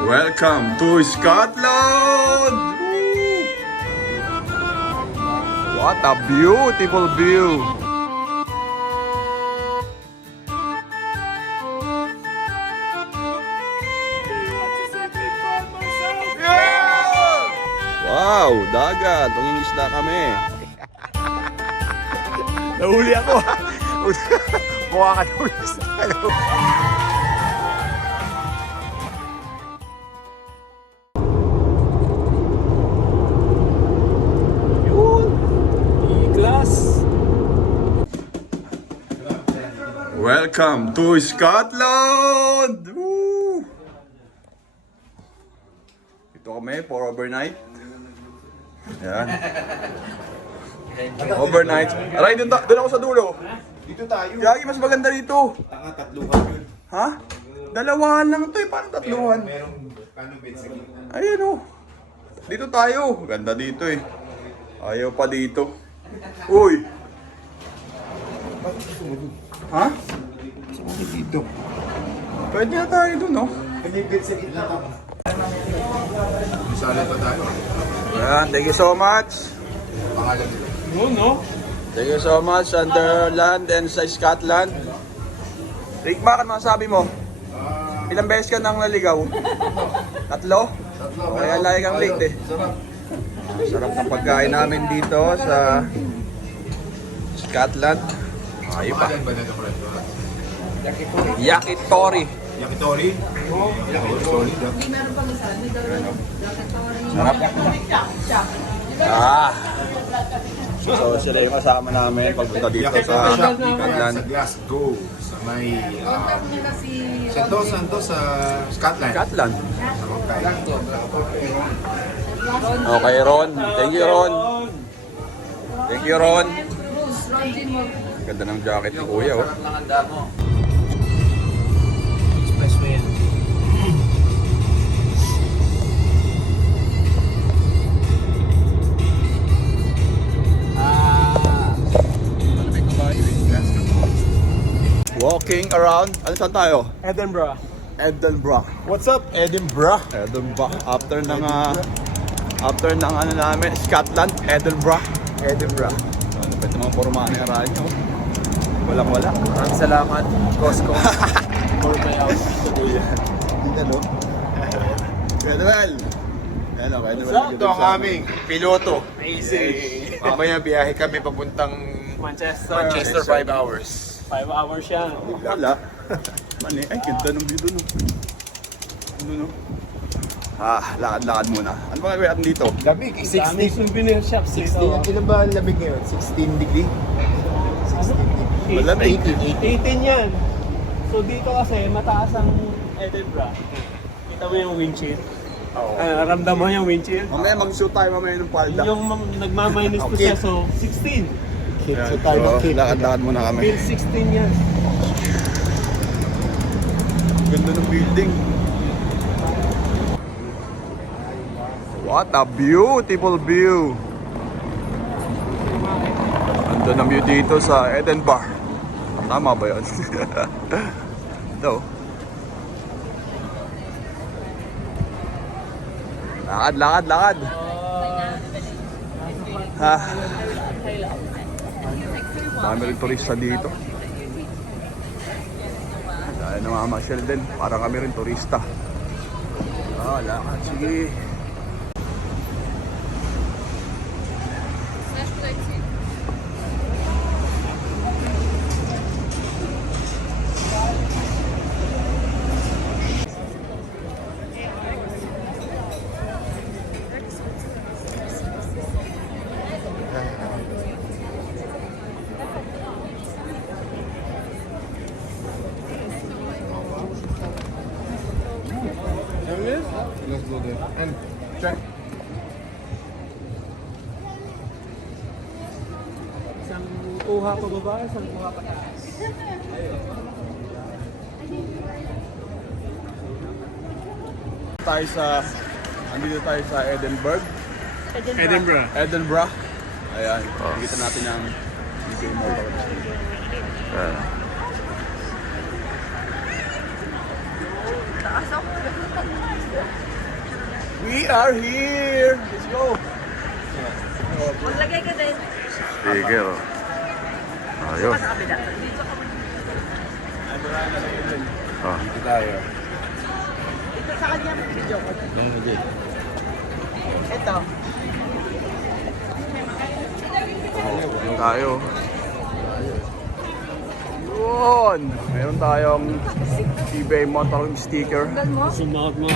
Welcome to Scotland! What a beautiful view! Wow, dagat. Tungingisda kami. Nahuli ako. Mukha ka tungingisda. Yun. I-glass. Welcome to Scotland! Woo! Ito kami for overnight. Yan. Overnight. Aray, doon ako sa dulo. Dito tayo. Yagi, mas maganda dito. Tanga, tatluhan yun. Ha? Dalawahan lang to eh. Paano tatluhan? Merong paano bed sa gitna. Ayun oh. Dito tayo. Ganda dito eh. Ayaw pa dito. Uy. Bakit sumunod? Ha? Sumunod dito. Pwede na tayo dun oh. May bed sa gitna. Isali pa tayo. Yan. Thank you so much. Pangalan nila. Yun, no? Thank you so much, Sunderland and sa Scotland. Rick, bakit masabi mo? Ilang beses ka nang naligaw? Tatlo? Kaya lagi kang late eh. Sarap. Sarap ng pagkain namin dito sa Scotland. Ayun pa. Pangalan ba na ito, Fred? Yakitori. Yakitori? Yakitori. Sarap. Ah. So sila yung kasama namin pagpunta dito sa Sa Scotland. Glasgow. Sa may... Saan to sa Scotland? Scotland. Sa Mangkay. Okay, Ron. Thank you, Ron. Thank you, Ron. Ganda ng jacket ni Kuya, oh. Expressway yan. Walking around. Ano saan tayo? Edinburgh. Edinburgh. What's up, Edinburgh? Edinburgh. After ng ano namin, Scotland, Edinburgh. Edinburgh. Ano ba itong mga pormahan ng radyo? Walang-wala. Maraming salamat, Costco, for my outfit today. Hindi no? Pwede well. Hello, pwede well. Ito ang aming piloto. Amazing. Mamaya biyahe kami papuntang Manchester. 5 hours. 5 hours yan. Wala. Mani, ay, ganda ng view dun. Ano no? Lakad-lakad muna. Ano ba gagawin natin dito? Lamig, Daming souvenir shop. 16. Ilan ba ang lamig ngayon? 16 degree? 16 degree. Malamig. 18 yan. So dito kasi mataas ang Edinburgh. Kita mo yung windshield. Ramdam mo yung windshield. Mamaya mag-shoot tayo mamaya ng palda. Yung nagmaminus po siya, so 16. Ayan, so, lakad-lakad muna kami. Bill 16 yan. Ganda ng building. What a beautiful view. Ganda ng view dito sa Edinburgh. Tama ba yun? Ito. Lakad. Ha. Dami rin turista dito. Dahil namamasyal din. Para kami rin turista. Lakad. Sige. Let's go there. And check. Isang kuha pa baba, isang kuha pa taas. Andito tayo sa Edinburgh. Edinburgh. Ayan, nakikita natin ang UK Motor. Taas ako. We are here! Let's go! Maglagay ka din. Sticker. Ayos. Sa kabila. Ah. Ito sa kanya, video ko. Ito. Tayo. Yun! Meron tayong eBay motor sticker. Sumakot mo.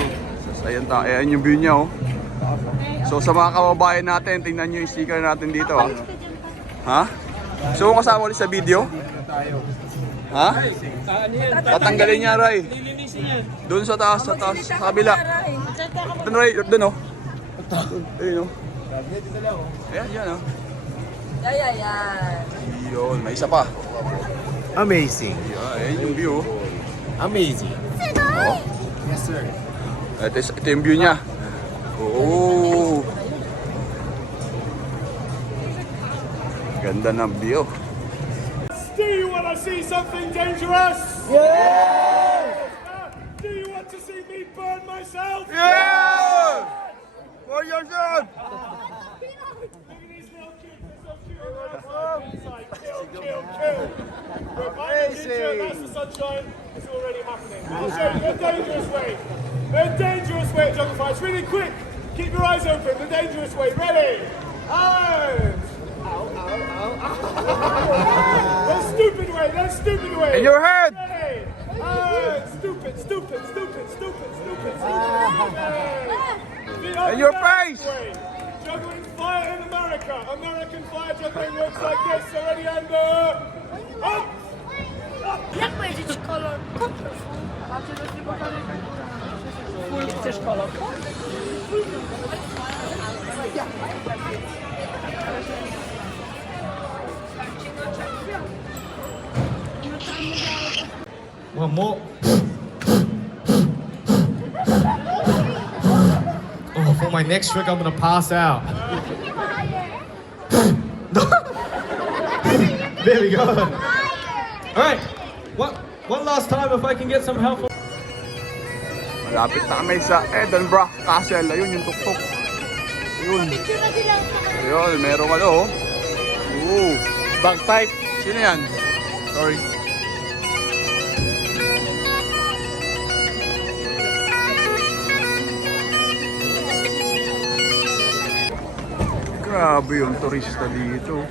So, ayan yung view niya, oh. So sa mga kababayan natin, tingnan nyo yung sticker natin dito, ha? Ha? So kung kasama ulit sa video? Ha? Ano yan? Tatanggalin niya, Ray. Lilinisin yan. Doon sa taas, sa kabila. Doon, Ray, doon, oh. Ayun, oh. Ayan, yan, oh. Yan. Yun, may isa pa. Amazing. Ayan yung view. Amazing. Oh. Yes, sir. Ito yung view niya. Oh. Ganda ng view. Do you want to see something dangerous? Yeah! Do you want to see me burn myself? Yeah! For yourself! Look at these little kids, they're so cute. It's like, kill. Look, I'm a teacher, that's the sunshine. It's already happening. I'll show you the dangerous way. The dangerous way at Jungle Fight. It's really quick. Keep your eyes open. The dangerous way. Ready? And... The stupid way. The stupid way. In your head! Ready? And stupid. In your face! Way. Juggling fire in America. American fire juggling works like this. So ready and up! Jak powiedzieć kolor? Chcesz kolor? One more. Oh, for my next trick, I'm gonna pass out. There we go. All right. One last time, if I can get some help. Malapit na kami sa Edinburgh Castle. Ayun yung tuktok. Ayun. Ayun, meron ka oh. Oo. Bagpipe. Sino yan? Sorry. Grabe yung turista dito.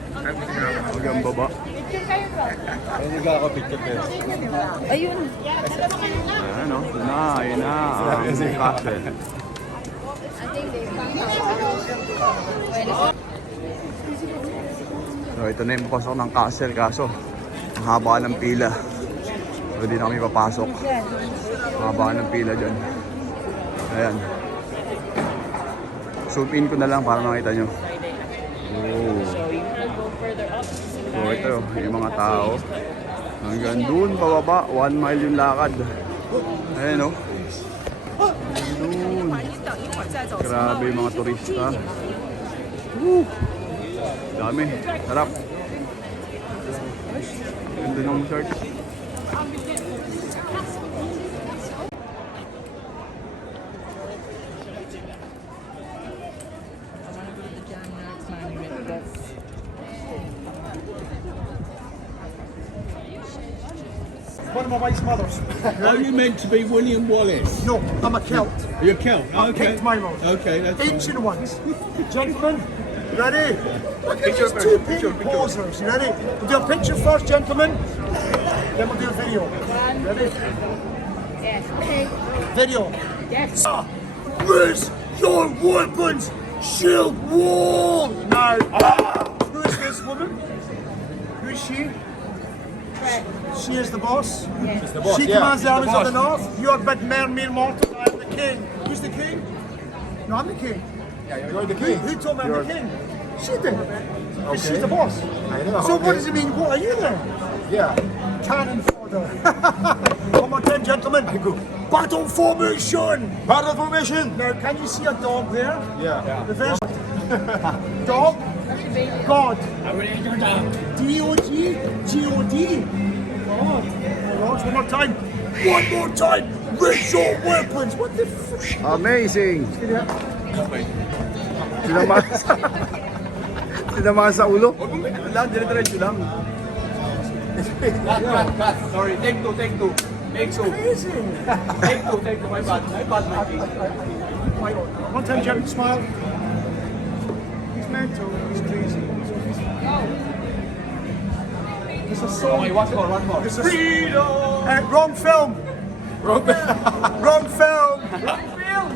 Hanggang baba. Ayun. Ayan o. Ayun na. Ang castle. So ito na yung papasok ng castle kaso ang haba ng pila. So hindi na kami papasok. Ang haba ng pila dyan. Ayan. Zoom in ko na lang para makita nyo. Oh. So ito yung mga tao. Hanggang doon pababa. 1 mile yung lakad. Ayan o. Doon. Grabe yung mga turista. Woo! Dami. Sarap. Ganda ng church. One of my wife's mothers. Are you meant to be William Wallace? No, I'm a Celt. You're Celt. Okay. Picked my mouth. Okay, that's fine. Ancient ones. Gentlemen, you ready? Look at Picture these first, two picture. big posers. You ready? We'll do a picture first, gentlemen. Then we'll do a video. Ready? Yes. Okay. Video. Yes. Raise your weapons. Shield wall. Now. Who is this woman? Who is she? She is the boss. Yes. She commands the armies of the north. You are but mere mortals. I am the king. Who's the king? No, I'm the king. Yeah, you're the Who told me I'm the king? She did. Because she's the boss. I know. So what does it mean? What are you then? Yeah. Cannon fodder. Come on then, gentlemen. Battle formation. Battle formation. Now, can you see a dog there? Yeah. The first dog. God. D-O-G. G-O-D. God. Alright, one more time. One more time. Raise your weapons. What the f... Amazing! Sinamahan sa ulo. Lang, dire-diretso lang. Cut. Sorry, take two. Take two, my bad. My take. One time, Jerry, smile. He's mental. He's crazy. This is so. Okay, one more. This is wrong film. Wrong film.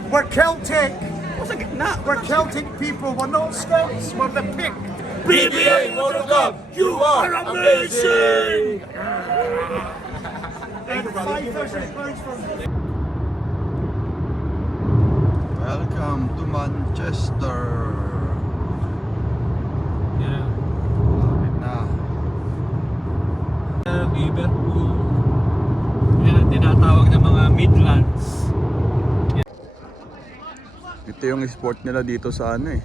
We're Celtic. Sa gitna. We're Celtic people. We're not Scots. We're the pig. PBA Motor Club, you are amazing! And 5,000 pounds from. Welcome to Manchester. Yeah. Lapit na. Liverpool. Yan, tinatawag na mga Midlands. Ito yung sport nila dito sa ano eh.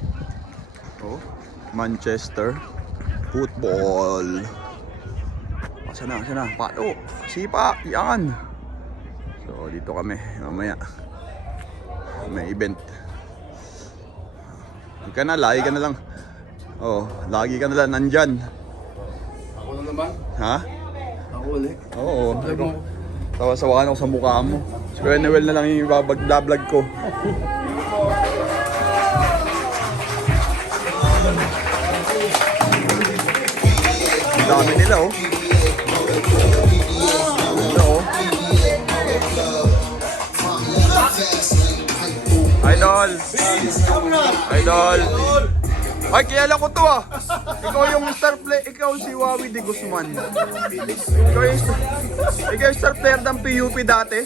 Oh, Manchester football. Sana, pato, sipa, yan. So dito kami mamaya. May event. Lagi ka na lang. Oh, lagi ka na lang nandyan. Ako na naman. Ha? Ako ulit. Oo. Tawa-sawakan ako sa mukha mo. Si Kuya Noel na lang yung ibabag-vlog ko. Ang dami nila oh. Ito oh. Idol. Ay, kilala ko to ah. Ikaw yung star player, ikaw si Wawi de Guzman. Ikaw yung star player ng PUP dati.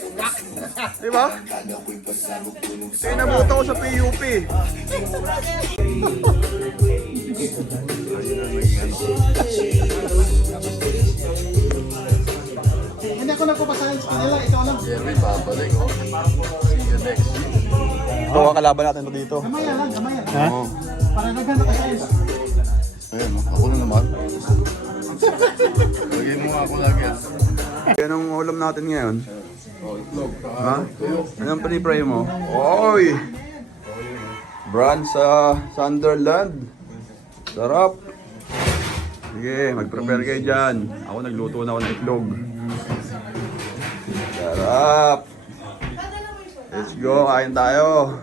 Di ba? Ito yung nabuto ko sa PUP. Hindi ako nagpapasahin sa kanila. Ikaw lang. Jerry, babalik oh. See you next week. Ito ang kalaban natin dito. Gamaya lang. Ha? Para naganda ka sa'yo. Ayun oh, ako na naman. Lagyan mo nga ako lagi. Yan ang ulam natin ngayon. Oh, itlog. Ha? Anong pinipray mo? Oy! Brand sa Sunderland. Sarap. Sige, mag-prepare kayo dyan. Ako nagluto na ako ng itlog. Sarap. Let's go, kain tayo.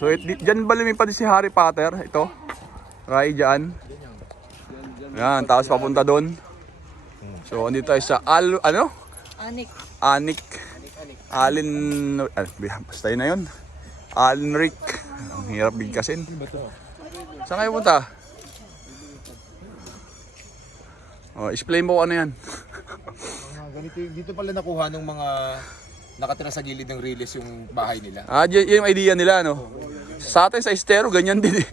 So, dyan ba lumipad si Harry Potter? Ito? Rai dyan. Yan, tapos papunta doon. So, andito tayo sa Anik. Basta yun na yun. Alnric. Ang hirap bigkasin. Saan kayo punta? Oh, explain mo kung ano yan. Ganito, dito pala nakuha ng mga nakatira sa gilid ng Riles yung bahay nila. Dyan yung idea nila, no? Sa atin, sa estero, ganyan din eh.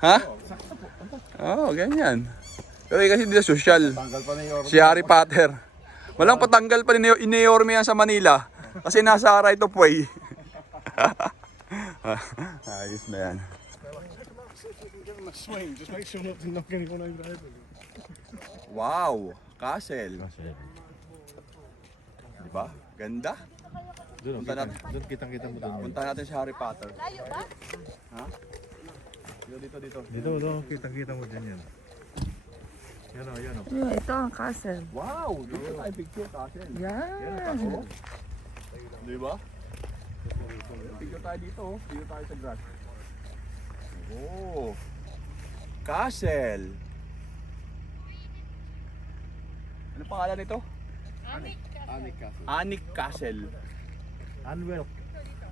Ha? Oo, ganyan. Pero kasi hindi na social. Si Harry Potter. Walang patanggal pa ni Ineorme yan sa Manila. Kasi nasa right of way. Ayos na yan. Swing. Just make sure not to knock anyone over the head with it. Wow! Castle. Diba? Ganda. Punta natin. Doon kitang-kita mo doon. Punta natin si Harry Potter. Ha? Dito. Dito, kitang-kita mo din yan. Yan o. Ito ang castle. Wow! Dito tayo picture castle. Yan. Oh. Diba? Picture tayo dito. Picture tayo sa grass. Oh! Castle! Ano pangalan nito? Anik Castle. Unwell.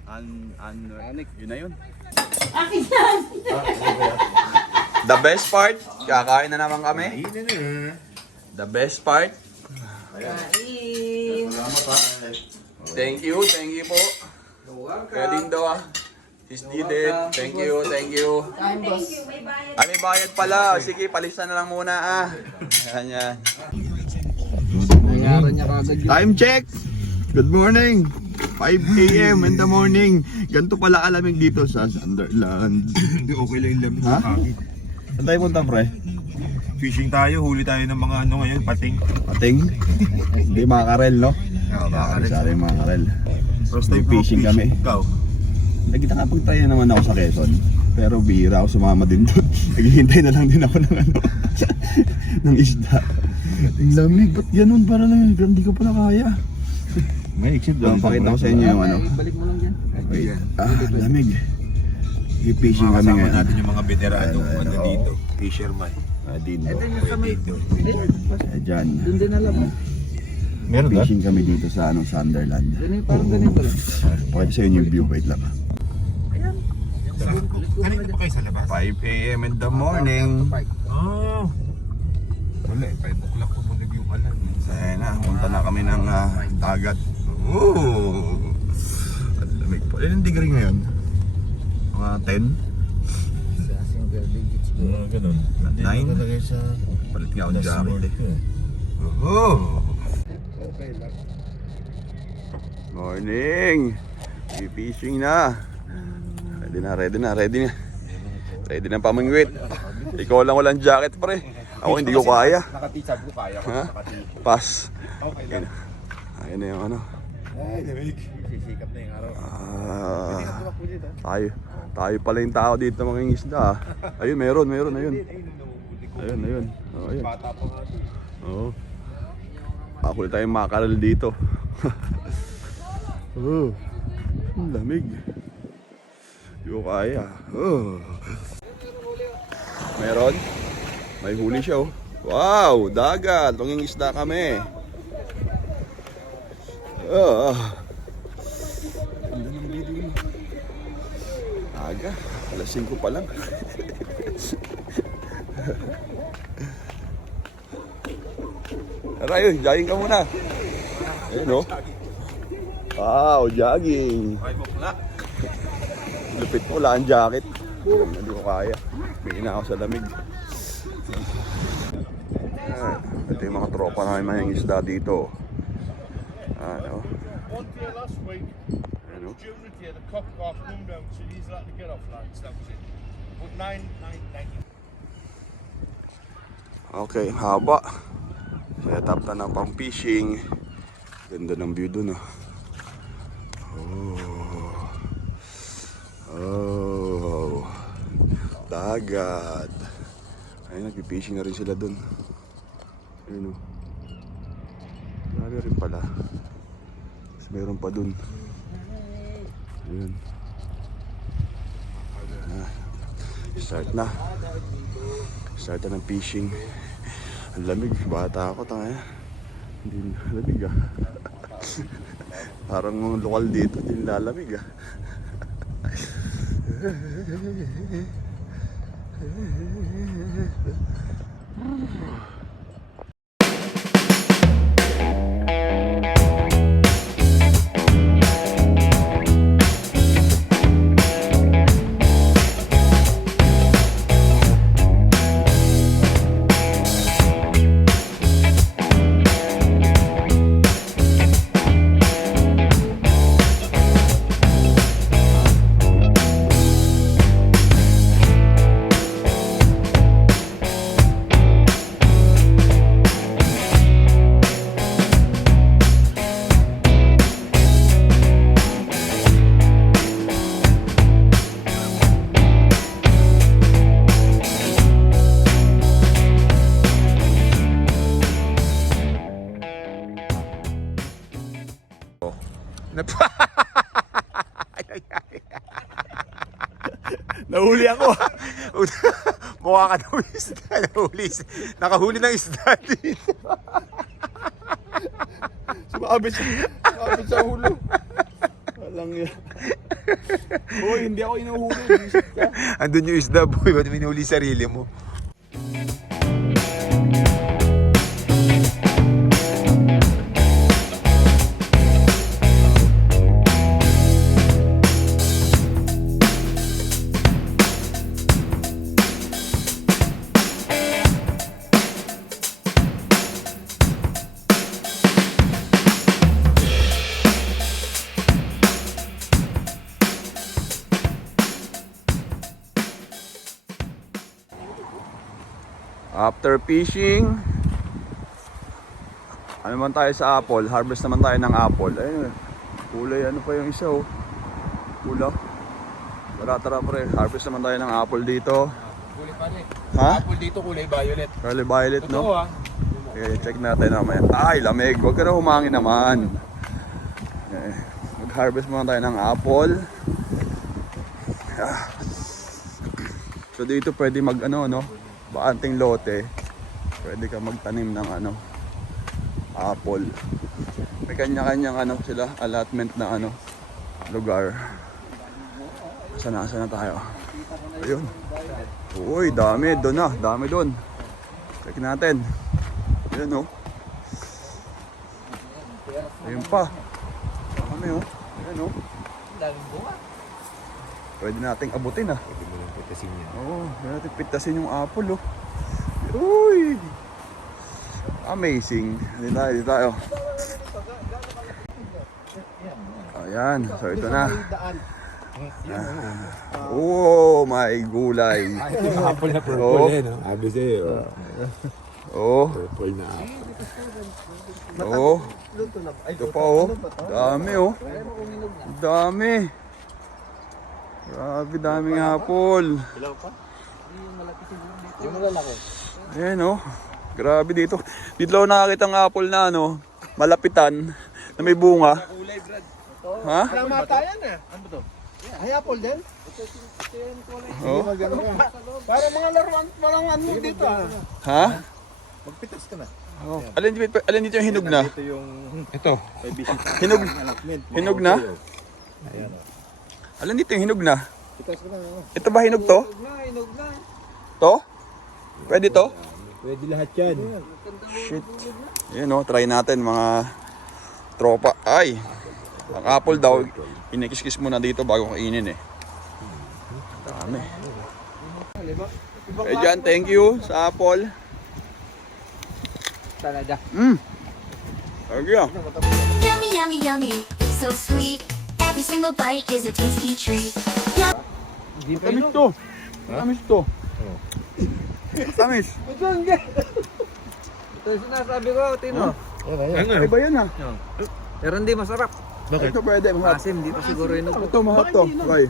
Anik. Yun na yun. The best part, kakain na naman kami. The best part. Thank you po. Pwedeng daw ah. Sis Didit, thank you. May bayad pala. Sige, palista na lang muna ah. Yan. Time check. Good morning. 5 a.m. in the morning. Ganito pala kalamig dito sa Sunderland. Hindi, okay lang yung lamig Ha? sa akin. Saan tayo punta, pre? Fishing tayo, huli tayo ng mga ano ngayon, pating. Pating? Hindi, mga karel, no? Oo, baka rin. Sari mga karel. First time ko Fishing kami. Ikaw? Nagkakapagtaya naman ako sa Quezon. Pero bihira ako sumama din doon. Naghihintay na lang din ako ng ano, ng isda. Ang lamig, ba't ganun para lang? Hindi ko pala kaya. May exit Pakita ko sa inyo yung ano. Balik mo lang yan. Wait. Lamig. I-fishing kami Kasama ngayon. natin yung mga veterano ano oo. dito. Fisherman. Dito. Dito. Diyan. Doon din alam mo. Meron ba? Fishing kami dito sa Sunderland. Parang ganito lang. Pakita sa inyo yung view. Wait lang. Kanina pa kayo sa labas? 5 a.m. in the morning. Oh. Wala eh, 5 o'clock pumunag yung alam. Ayan na, punta na kami ng dagat. Oh! Ang lamig po. Ilan degree ngayon? Mga 10? Ganun. 9? Palit nga ako ng jacket eh. Oh! Morning! Fishing na! Ready na. Ready na pamingwit. Ikaw lang walang jacket, pre. Ako hindi ko kaya. Nakatisab ko, kaya ko. Ha? Pass. Okay lang. Ayun na yung ano. Ay, lamig. Sisikap na yung araw. Tayo pala yung tao dito mga isda. Ayun, meron. Ayun. Ayun. Oh, ayun. Bata pa nga ito. Oo. Ako na tayong makaral dito. Oh. Ang lamig. Hindi ko kaya. Oh. Meron? May huli siya oh. Wow! Dagat! Tungingisda kami. Oh. Aga. Alas 5 pa lang. Tara yun, jogging ka muna. Ayun oh. Wow, jogging. Lupit ko, wala ang jacket. Hindi ko kaya. Bigyan na ako sa lamig. Ito yung mga tropa namin mayang isda dito. Ano? One day last week, Ano? during the day, the cock off come down, so these like to get off lads, that was it. But 9. Okay, haba. Set up na ng pang fishing. Ganda ng view dun ah. Oh, dagat. Ayun, nag-fishing na rin sila dun. Ayun o. Marami rin pala. Tapos meron pa dun. Ayun. Start na. Start na ng fishing. Ang lamig. Bata ako. Tanga. Hindi lamig ah. Parang lokal dito. Hindi lalamig ah. Nahuli ako. Mukha ka daw isda. Nakahuli ng isda dito. Sumabit sa hulo. Walang yan. Hoy, hindi ako inuhuli. Andun yung isda, boy. Ba't minuli sarili mo? After fishing, ano naman tayo sa apple? Harvest naman tayo ng apple. Ayun, kulay ano pa yung isa oh. Pula. Tara pre, harvest naman tayo ng apple dito. Kulay pa rin. Ha? Apple dito kulay violet. Kulay violet Totoo no? ah. Okay, check natin mamaya. Ay, lamig. Huwag ka na humangin naman. Okay. Mag-harvest muna tayo ng apple. Ah. So dito pwede mag ano no? Baanting lote. Pwede ka magtanim ng ano? Apple. May kanya-kanyang ano sila, allotment na ano lugar. Sana na tayo. Ayun. Uy, dami doon na, dami doon. Check natin. Ayun oh. Ayun pa. Dami oh. Ayun oh. Pwede nating abutin ah. Pwede mo lang pitasin yan. Oo, pwede natin pitasin yung apple oh. Uy! Amazing. Dito tayo. Ayan, so ito na. Oh, may gulay. Apple na Oh. no? Sabi sa'yo. Oh, Purple na apple. oh. Ito pa oh. Dami oh. Dami. Grabe, daming apple. Ayan oh. Grabe dito. Dito lang ako nakakita ng apple na ano, malapitan, na may bunga. Ha? Mata yan eh. Ano to? Ay, apple din? Oh. Parang mga laruan, parang ano dito ah. Ha? Magpitas ka na. Oh. Alin dito yung hinog na? Ito yung... Ito. Hinog. Hinog na? Alin dito yung hinog na? Ito ba hinog to? Hinog na. To? Pwede to? Pwede lahat yan. Shit. Yun oh, try natin mga tropa. Ay, ang apple daw, inikis-kis muna dito bago kainin eh. Dami. Eh dyan, thank you sa apple. Talaga. Thank you. Yummy, yummy, yummy. So sweet. Every single bite is a tasty treat. Tamis to. Tamis to. Tamis. Ito hindi. Ito yung sinasabi ko, Tino. Ay ba yan ah? Pero hindi masarap. Ito pwede, mahal. Asim, di pa siguro yun. Ito mahal to. Okay.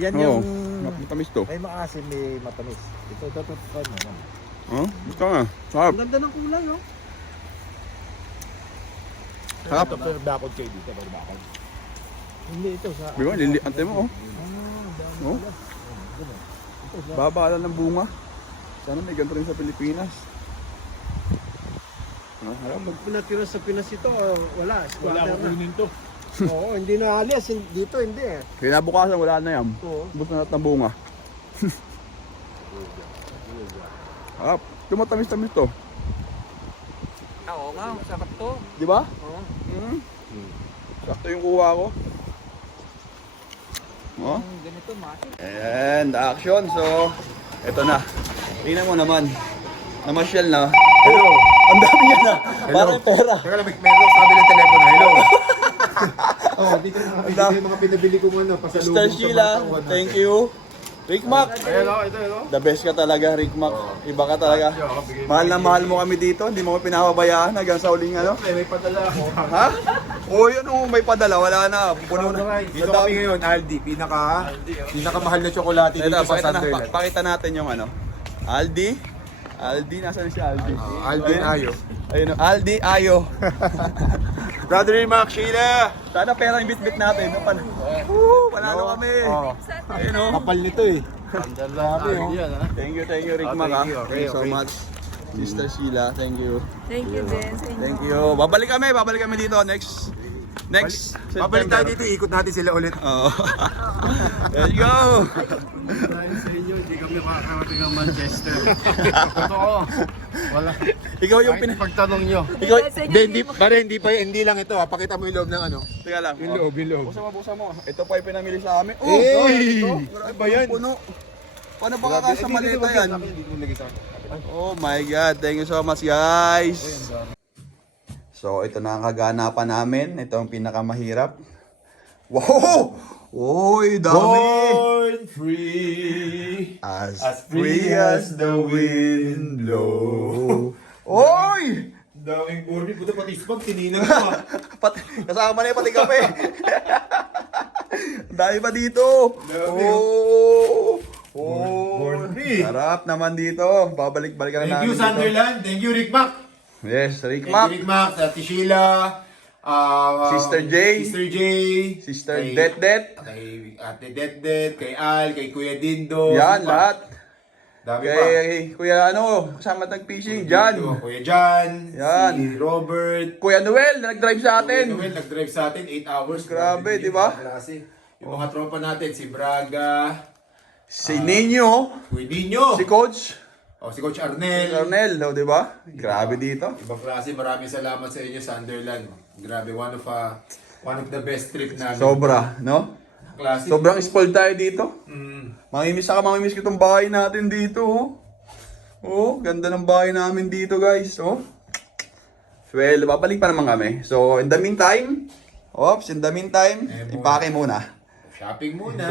Yan Oo, yung... matamis to. May maasim, may matamis. Ito, ano? Oh, gusto nga. Sarap. Ang ganda ng kulay, no? Sarap. Pero bakod kayo dito, pero bakod. Hindi ito sa... Biwan, ante mo oh. Oh. Baba lang ng bunga. Sana may ganito rin sa Pilipinas. Harap. Pag pinatira sa Pinas ito, wala. Squatter na. Oo, hindi na alias. Dito, hindi eh. Kinabukasan wala na yan. Oo. Ubus na lahat ng bunga. Harap. Tumatamis-tamis to. Oo nga, masarap to. Di ba? Oo. Sakto yung kuha ko. Oh. Ganito, mati. And action. So, eto na. Tingnan mo naman. Namasyal na. Hello. Ang dami niya na. Parang pera. Teka lang, meron sabi ng telepono. Hello. Oh, dito yung mga pinabili ko muna. Mr. Sheila, thank you. Rick Mac. Ayan o, ito. The best ka talaga, Rick Mac. Iba ka talaga. Mahal na mahal mo kami dito. Hindi mo kami pinapabayaan hanggang sa uling ano. May padala ako. Ha? O yun o, may padala. Wala na. Puno na. Dito kami ngayon, Aldi. Pinakamahal na tsokolate dito Ito, sa Sunderland. pakita natin yung ano. Aldi. Aldi, nasaan si Aldi? Aldi Ayo. Ayun, Aldi Ayo. Brother Mac, Sheila! Sana pera yung bit-bit natin. Panalo kami. Ayun o. Kapal nito eh. Thank you, Rick Mac. Thank you so much. Sister Sheila, thank you. Thank you din sa inyo. Thank you. Babalik kami dito next Babalik tayo dito, ikot natin sila ulit. Oo. Let's go. Dahil sa inyo, hindi kami makakarating ng Manchester. Totoo. Wala. Ikaw yung Pagtanong nyo. Ikaw, Hindi lang ito ha. Pakita mo yung loob ng ano. teka lang. Yung loob. Buksan mo. Ito pa yung pinamili sa amin. Hey! Ito. Ano ba yan? Puno. Paano ba kakasa malita yan? Oh my God. Thank you so much, guys. So, ito na ang kaganapan namin. Ito ang pinakamahirap. Wow! Uy, dami! Born free. As free as the wind blow. Uy! Daming burni. Buta pati spag, tininag ko ah. Kasama na yung pati kape. Ang dami pa dito. Dami, Born free. Sarap naman dito. Babalik-balikan na Thank you, namin dito. Sunderland. Thank you, Rick Mac. Yes, Rick Thank Mac. you, Rick Mac. Ate Sheila. Sister J. Sister J. Sister kay- Det. Kay Ate Det, kay Al, kay Kuya Dindo. Yan, Sino pa? lahat. Dami pa. Kay Kuya ano, kasama nag-fishing, Jan. Kuya Jan. Yan. Si Robert. Kuya Noel, na nag-drive sa Kuya atin. Noel, nag-drive sa atin 8 hours. Grabe, di ba? Klase. Yung mga tropa natin, si Braga, Si Nino, Kuya Nino, si Coach, si Coach si Arnel. Arnel, oh, di ba? Grabe dito. Ibang klase, maraming salamat sa inyo, Sunderland. Grabe, one of the best trip namin. Sobra, no? Klase. Sobrang spoiled tayo dito. Mm. Mamimiss ko itong bahay natin dito, oh. Oh, ganda ng bahay namin dito, guys, oh. Well, babalik pa naman kami. So, in the meantime, ipake muna. Shopping muna.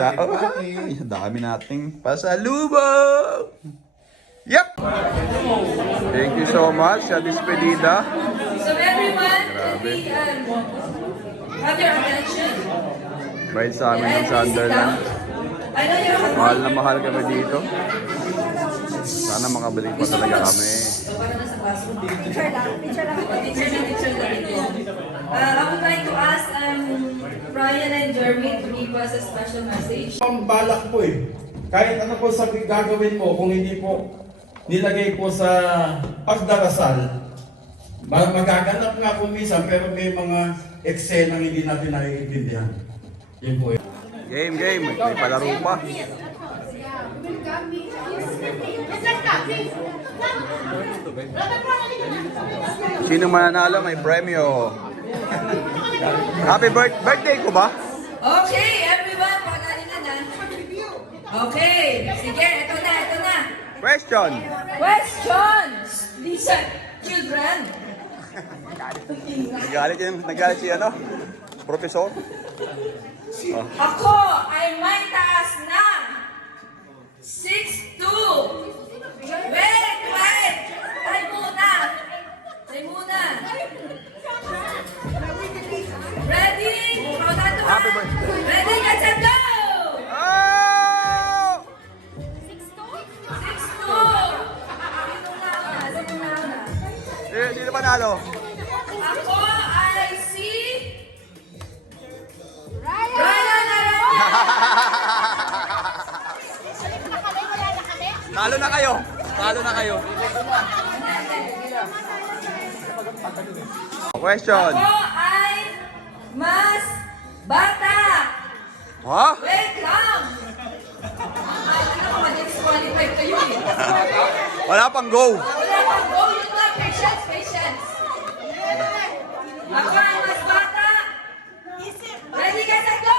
Ay, ang dami nating pasalubong! Yep! Thank you so much sa despedida. So everyone, can we have your attention? Bait sa amin ng And please sit Sunderland. down. I know you're hungry. Mahal na mahal kami dito. Sana makabalik pa talaga kami. So, para na sa classroom. Picture lang. Picture lang. Picture lang. I would like to ask Brian and Jeremy to give us a special message. Ang balak po eh. Kahit ano po sa gagawin mo, kung hindi po nilagay po sa pagdarasal, magaganap nga po minsan, pero may mga eksenang hindi natin naiintindihan. Yun po eh. Game. May palaro pa. Sino mananalo may premyo. Happy birthday ko ba? Okay, everyone, pagaling na. Okay, sige, ito na. Question. Questions! These are children. Nagalit si ano? Professor? Ako ay may taas na 6'2". Wait! Tayo muna. Ready? Countdown to Happy one. birthday. Ready, get set, go! Oh! 6'2". Sino nauna? Sino panalo? Ako ay si Ryan Araya. Talo na kayo. Question. Ako ay mas bata. Ha? Wait lang. Ay, ano ka ma-disqualified kayo eh. Wala pang go. Wala pang go, yun lang. Patience. Ako ay mas bata. Ready ka sa go!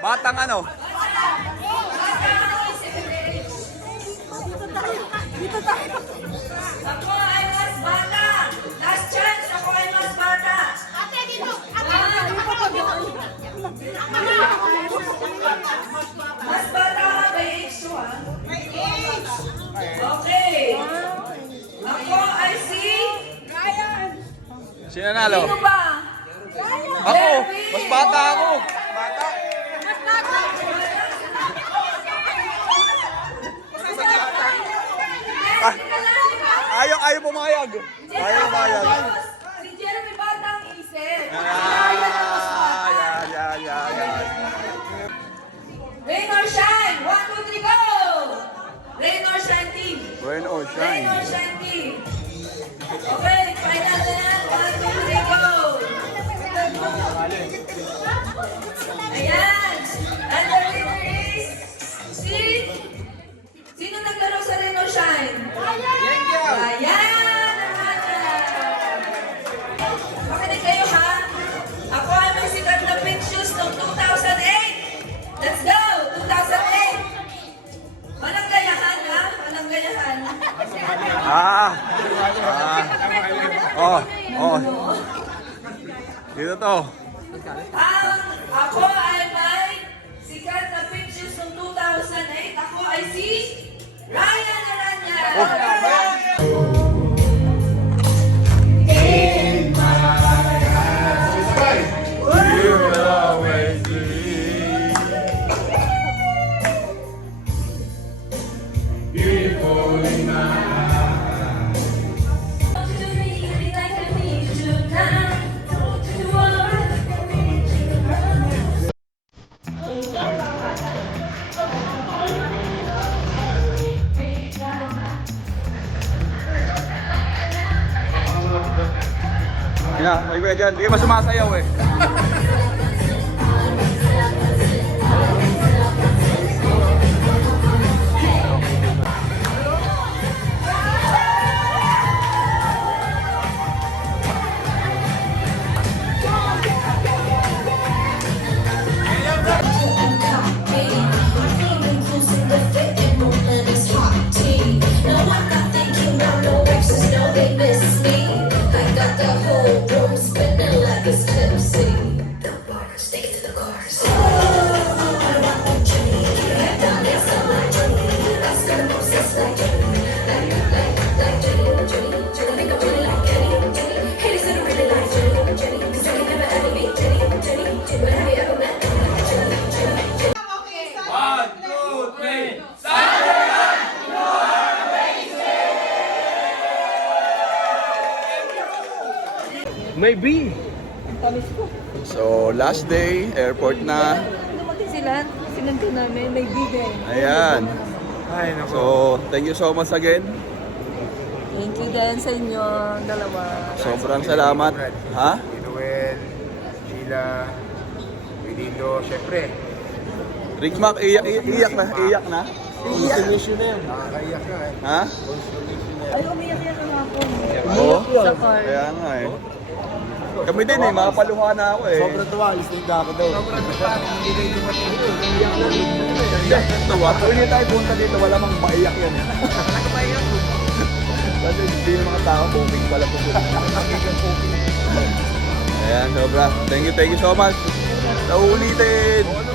Batang ano? Ako ay mas bata. Last chance, ako ay mas bata. Mas bata ka by age 2, ha? Okay. Ako ay si... Sino nanalo? Sino ba? Ako! Mas bata ako! Ayaw pumayag. Ayaw pumayag. Si Jeremy batang isip. Yan. Rain or shine. 1, 2, 3, go! Rain or shine team. Rain or Rain shine. or shine team. Okay, final na yan. 1, 2, 3, go! Ayan. And the winner is si... Sino naglaro sa Rain or shine? Ayan! Makinig kayo ha. Ako ay may sikat na pink shoes noong 2008. Let's go! 2008. Walang gayahan ha? Walang gayahan. Oh. Dito to. Ako ay may sikat na pictures noong 2008. Ako ay si Ryan Aranya. Yeah, may kuya dyan. Hindi ka ba sumasayaw eh? Maybe. So, last day, airport na. Dumating sila, sinanto namin, may bigay. Ayan. Ay, naku. So, thank you so much again. Thank you din sa inyo, dalawa. Sobrang salamat. Ha? Noel, Sheila, Wilito, syempre. Rick Mac, iyak na. Iyak na. Consolation na yan. Nakakaiyak na eh. Ha? Ay, umiyak-iyak ang hapon. Oo. Sa car. Kaya nga eh. Kami din eh, makapaluha na ako eh. Sobrang tuwa, istig na ako daw. Sobrang tuwa, hindi kayo dumating yun. Iyak na tuwa. Kung hindi tayo punta dito, wala mang maiyak yan. Kasi hindi yung mga tao, booming pala po. Ayan, sobra. Thank you so much. Sa ulitin.